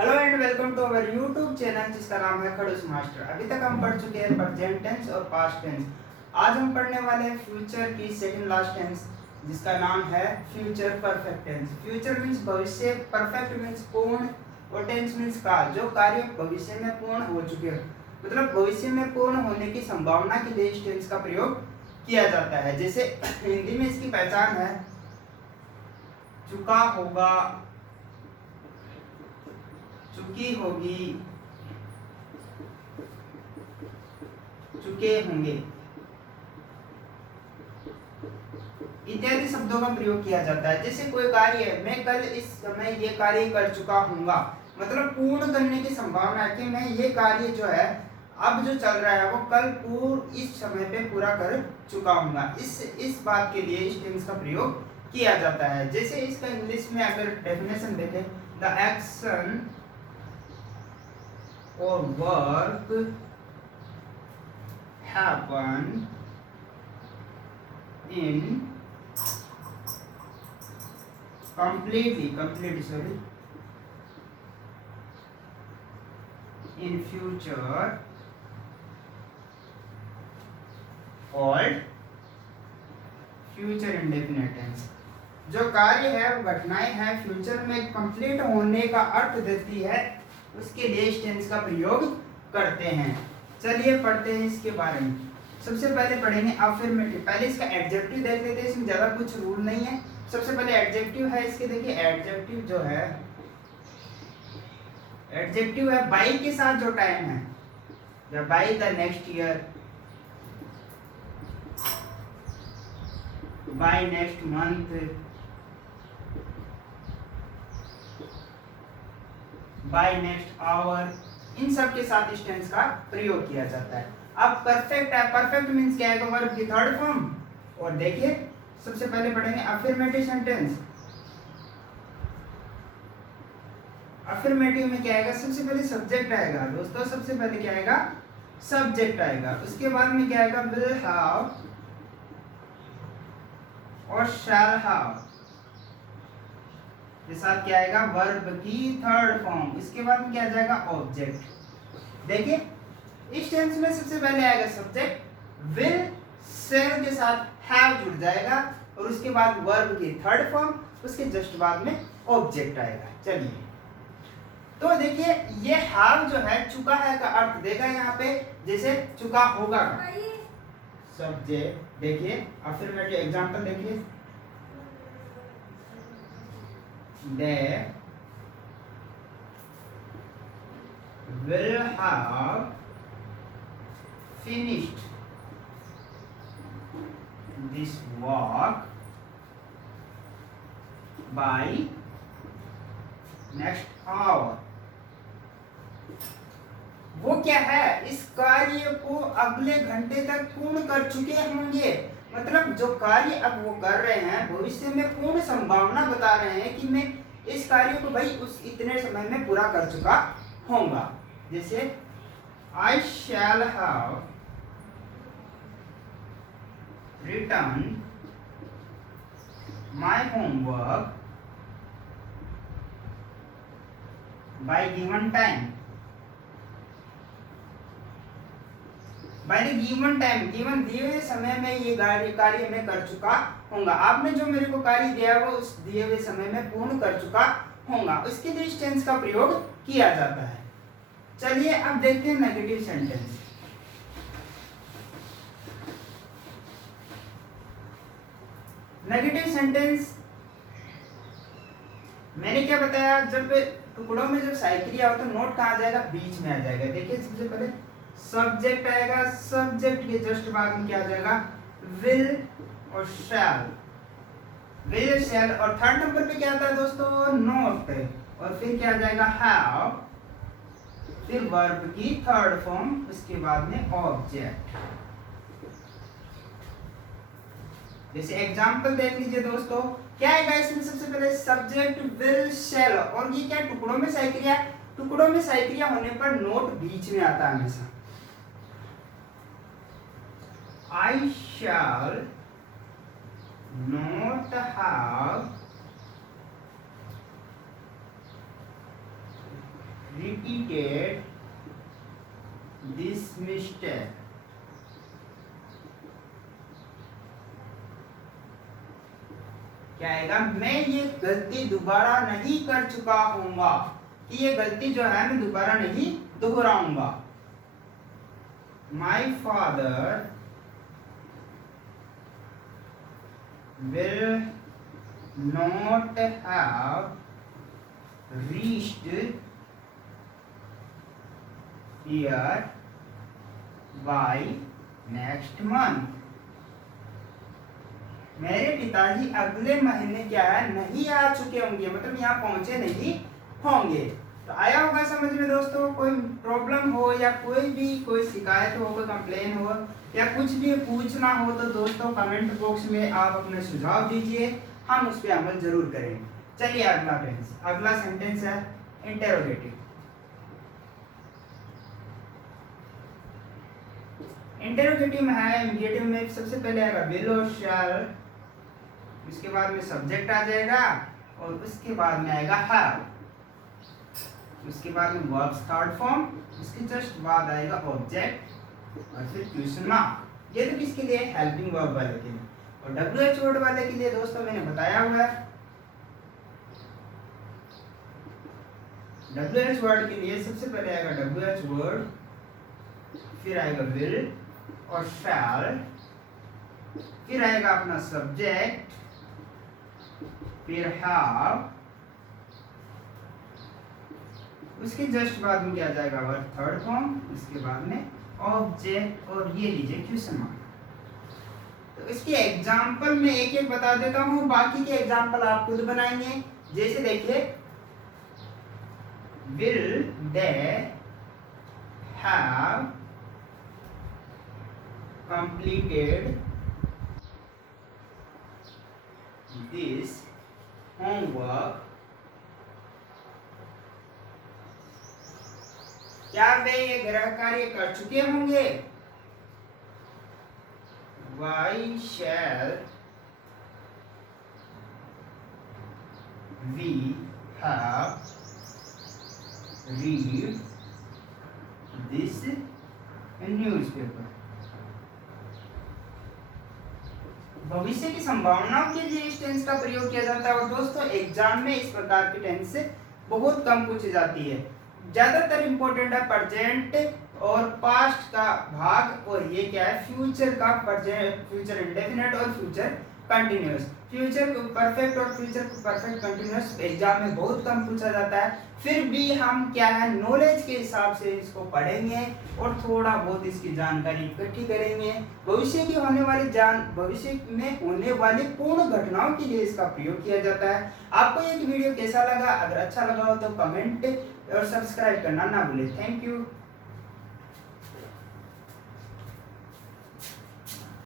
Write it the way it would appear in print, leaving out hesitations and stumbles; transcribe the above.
Hello and welcome to our YouTube channel जिसका नाम है खड़ूस मास्टर। अभी तक हम पढ़ चुके हैं प्रेजेंट टेंस और पास्ट टेंस। आज हम पढ़ने वाले हैं फ्यूचर की सेकंड लास्ट टेंस जिसका नाम है future perfect tense. Future means भविष्य, परफेक्ट मीन्स पूर्ण और टेंस मीन्स काल, जो कार्य भविष्य में पूर्ण हो चुके हैं, मतलब भविष्य में पूर्ण होने की संभावना के लिए इस टेंस का प्रयोग किया जाता है। जैसे हिंदी में इसकी पहचान है चुका होगा, चुकी होगी, चुके होंगे इत्यादि शब्दों का प्रयोग किया जाता है। जैसे कोई कार्य है, मैं कल इस समय ये कार्य कर चुका हूँगा, मतलब पूर्ण करने की संभावना है कि मैं ये कार्य जो है अब जो चल रहा है वो कल इस समय पे पूरा कर चुका हूँगा। इस बात के लिए इस टेंस का प्रयोग किया जाता है। जैसे इसका इंग्लिश में अगर डेफिनेशन देखें, the action or work happen in in future called future indefinite tense। जो कार्य है वो घटनाएं हैं फ्यूचर में कंप्लीट होने का अर्थ देती है, उसके लिए इस टेंस का प्रयोग करते हैं। चलिए पढ़ते हैं इसके बारे में। सबसे पहले पढ़ेंगे अफर्मेटिव। पहले इसका एडजेक्टिव देख लेते हैं, इसमें ज्यादा कुछ रूल नहीं है। सबसे पहले एडजेक्टिव है इसके, देखिए एडजेक्टिव जो है, एडजेक्टिव है बाई के साथ जो टाइम है, या by the next year, by next month, by next hour, इन सब के साथ इस टेंस का प्रयोग किया जाता है। अब परफेक्ट है, परफेक्ट मींस क्या है, वर्ब की थर्ड फॉर्म। और देखिए सबसे पहले पढ़ेंगे अफर्मेटिव सेंटेंस। अफर्मेटिव में क्या आएगा, सबसे पहले सब्जेक्ट आएगा दोस्तों, सबसे पहले क्या आएगा, सब्जेक्ट आएगा। उसके बाद में क्या आएगा, विल हैव और शैल हैव के साथ क्या आएगा, वर्ब की थर्ड फॉर्म। इसके बाद में क्या आ जाएगा, ऑब्जेक्ट। देखिए इस टेंस में सबसे पहले आएगा सब्जेक्ट, विल शेल के साथ हैव जुड़ जाएगा, और उसके बाद वर्ब की थर्ड फॉर्म, उसके जस्ट बाद में ऑब्जेक्ट आएगा। चलिए तो देखिए ये हैव जो है चुका है का अर्थ देगा यहाँ पे, जैसे चुका होगा का सब्जेक्ट। देखिए अफर्मेटिव एग्जांपल देखिए, they will have finished this work by next hour। वो क्या है, इस कार्य को अगले घंटे तक पूर्ण कर चुके होंगे, मतलब जो कार्य अब वो कर रहे हैं भविष्य में पूर्ण संभावना बता रहे हैं कि मैं इस कार्य को भाई उस इतने समय में पूरा कर चुका होऊंगा। जैसे I shall have return my homework by given time. By the given time, given दिए हुए समय में ये कार्य मैं कर चुका होऊंगा। आपने जो मेरे को कार्य दिया वो उस दिए हुए समय में पूर्ण कर चुका होऊंगा, इसके लिए इस टेंस का प्रयोग किया जाता है। चलिए अब देखते हैं नेगेटिव सेंटेंस। नेगेटिव सेंटेंस मैंने क्या बताया, जब टुकड़ों में जब साइक्रिया हो तो नोट कहाँ आ जाएगा, बीच में आ जाएगा। देखिए सबसे पहले सब्जेक्ट आएगा, सब्जेक्ट के जस्ट बाद में क्या आ जाएगा, विल और शैल, विल शैल, और थर्ड नंबर पे क्या आता है दोस्तों, नोट, और फिर क्या आ जाएगा, हैव, फिर वर्ब की थर्ड फॉर्म, उसके बाद में ऑब्जेक्ट। जैसे एग्जांपल देख लीजिए दोस्तों, क्या आएगा इसमें, सबसे पहले सब्जेक्ट विल शैल, और ये क्या टुकड़ों में साइक्रिया, टुकड़ों में साइक्रिया होने पर नोट बीच में आता है हमेशा। I shall not have repeated this mistake. क्या आएगा? मैं ये गलती दोबारा नहीं कर चुका हूँगा, कि ये गलती जो है मैं दोबारा नहीं दोहराऊंगा। My father will not have reached here by next month. मेरे पिताजी अगले महीने क्या है नहीं आ चुके होंगे, मतलब यहाँ पहुंचे नहीं होंगे। तो आया होगा समझ में दोस्तों। कोई प्रॉब्लम हो या कोई शिकायत हो, कोई कंप्लेन हो या कुछ भी पूछना हो तो दोस्तों कमेंट बॉक्स में आप अपने सुझाव दीजिए, हम उस पर अमल जरूर करेंगे। चलिए अगला सेंटेंस है इंटेरोगेटिव। इंटेरोगेटिव में है, इंगेटिव में सबसे पहले आएगा विल और शैल, उसके बाद में सब्जेक्ट आ जाएगा और उसके बाद में आएगा हैव, उसके बाद में वर्ब्स थर्ड फॉर्म, उसके जस्ट बाद आएगा ऑब्जेक्ट और फिर क्वेश्चन मार्क। ये तो किसके लिए? हेल्पिंग वर्ब वाले के लिए। और WH वर्ड वाले के लिए दोस्तों मैंने बताया हुआ है, WH वर्ड के लिए सबसे पहले आएगा WH वर्ड, फिर आएगा विल और शैल, फिर आएगा अपना सब्जेक्ट, फिर हैव, उसके जस्ट बाद में क्या आ जाएगा वर्ब थर्ड फॉर्म, उसके बाद में ऑब्जेक्ट और ये लीजिए क्वेश्चन मार्क। तो इसके एग्जांपल में एक एक बता देता हूँ, बाकी के एग्जांपल आप खुद बनाएंगे। जैसे देखिए will they have completed this homework? क्या वे ये गृह कार्य कर चुके होंगे? Why shall we have read this newspaper? भविष्य की संभावनाओं के लिए इस टेंस का प्रयोग किया जाता है और दोस्तों एग्जाम में इस प्रकार की टेंस से बहुत कम पूछी जाती है। ज्यादातर इंपॉर्टेंट है प्रेजेंट और पास्ट का भाग, और ये क्या है फ्यूचर का, फ्यूचर इंडेफिनिट और फ्यूचर कंटिन्यूअस। फ्यूचर परफेक्ट और फ्यूचर परफेक्ट कंटिन्यूअस एग्जाम में बहुत कम पूछा जाता है, फिर भी हम क्या है नॉलेज के हिसाब से इसको पढ़ेंगे और थोड़ा बहुत इसकी जानकारी इकट्ठी करेंगे। भविष्य में होने वाली पूर्ण घटनाओं के लिए इसका प्रयोग किया जाता है। आपको ये वीडियो कैसा लगा? अगर अच्छा लगा हो तो कमेंट और सब्सक्राइब करना ना भूलें। Thank you.